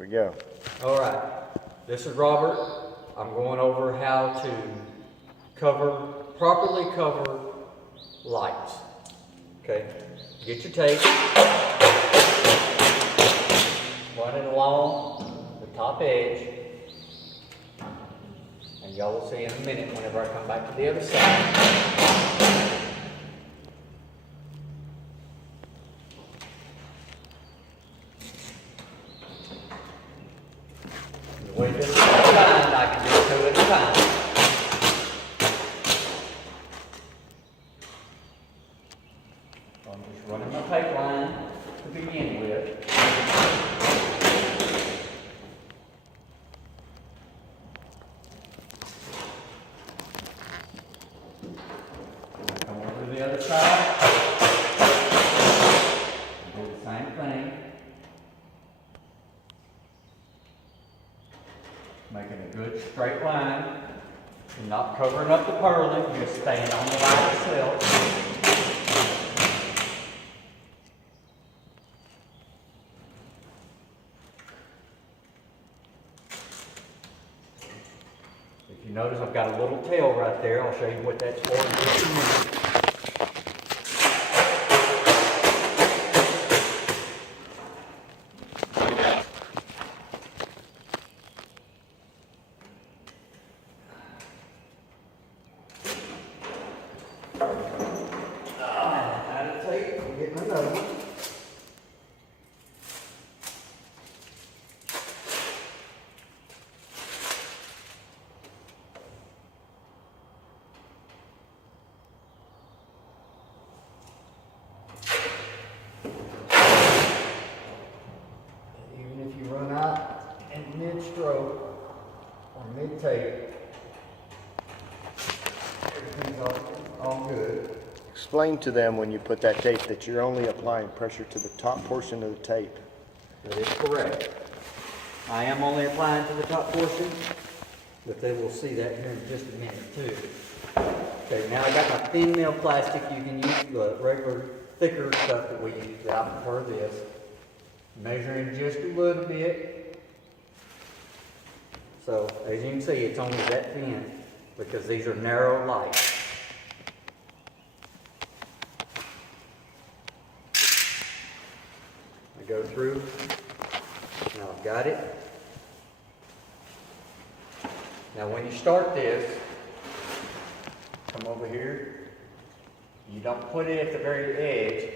we go. All right, this is Robert. I'm going over how to properly cover lights. Okay, get your tape, run it along the top edge, and y'all will see in a minute whenever I come back to the other side. The way this is designed, I can do two at a time. So I'm just running my tape line to begin with. Come over to the other side. Do the same thing. Making a good straight line. You're not covering up the purlin, you're just staying on the light itself. If you notice, I've got a little tail right there. I'll show you what that's for in just a minute. Out of tape, I'm getting another one. Even if you run out in mid-stroke or mid-tape, everything's all good. Explain to them when you put that tape that you're only applying pressure to the top portion of the tape. That is correct. I am only applying to the top portion, but they will see that here in just a minute too. Okay, now I got my thin mill plastic. You can use the regular thicker stuff that we use, but I prefer this. Measuring just a little bit. So as you can see, it's only that thin because these are narrow lights. I go through. Now I've got it. Now when you start this, come over here. You don't put it at the very edge.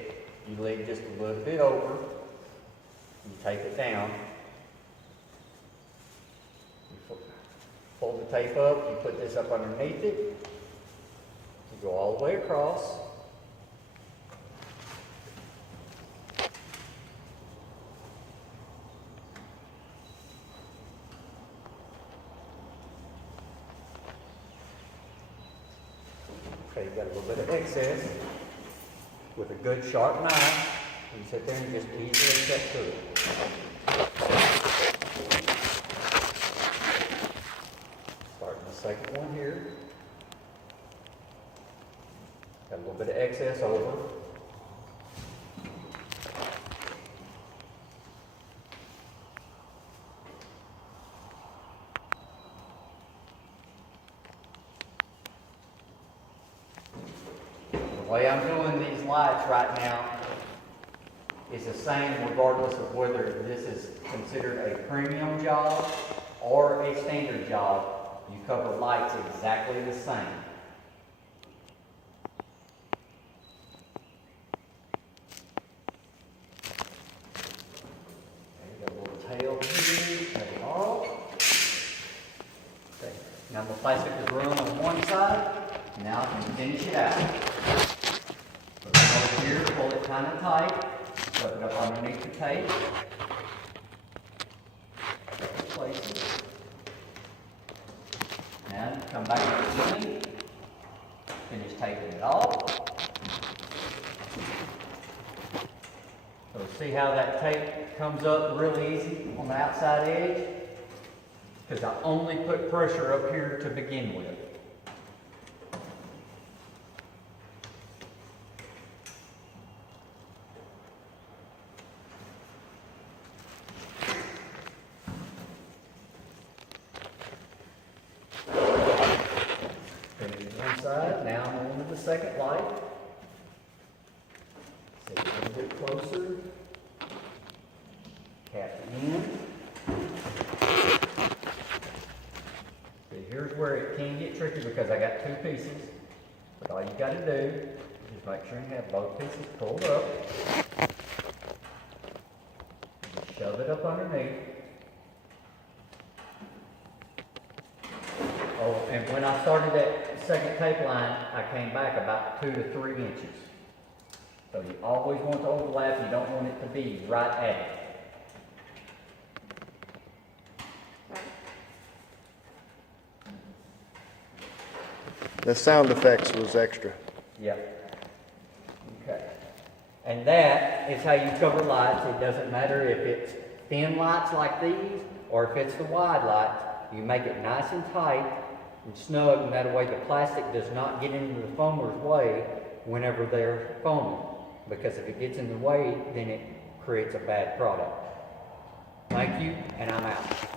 You leave just a little bit over. You tape it down. You fold the tape up. You put this up underneath it. You go all the way across. Okay, you've got a little bit of excess. With a good sharp knife, you sit there and just easily cut through it. Starting the second one here. Got a little bit of excess over. The way I'm doing these lights right now is the same regardless of whether this is considered a premium job or a standard job. You cover lights exactly the same. Okay, got a little tail here, cut it off. Okay, now the plastic is run on one side. Now I can finish it out. Put it over here, pull it kind of tight, put it up underneath the tape. Place it. And come back to the beginning. Finish taping it off. So see how that tape comes up really easy on the outside edge? Because I only put pressure up here to begin with. side. Now I'm on to the second light. See a little bit closer. Cap it in. See, here's where it can get tricky because I got two pieces. But all you gotta do is just make sure you have both pieces pulled up. Just shove it up underneath. Oh, and when I started that second tape line, I came back about 2 to 3 inches. So you always want to overlap, you don't want it to be right at it. The sound effects was extra. Yep. Okay. And that is how you cover lights. It doesn't matter if it's thin lights like these or if it's the wide lights. You make it nice and tight and snug, and that way the plastic does not get into the foamer's way whenever they're foaming. Because if it gets in the way, then it creates a bad product. Thank you, and I'm out.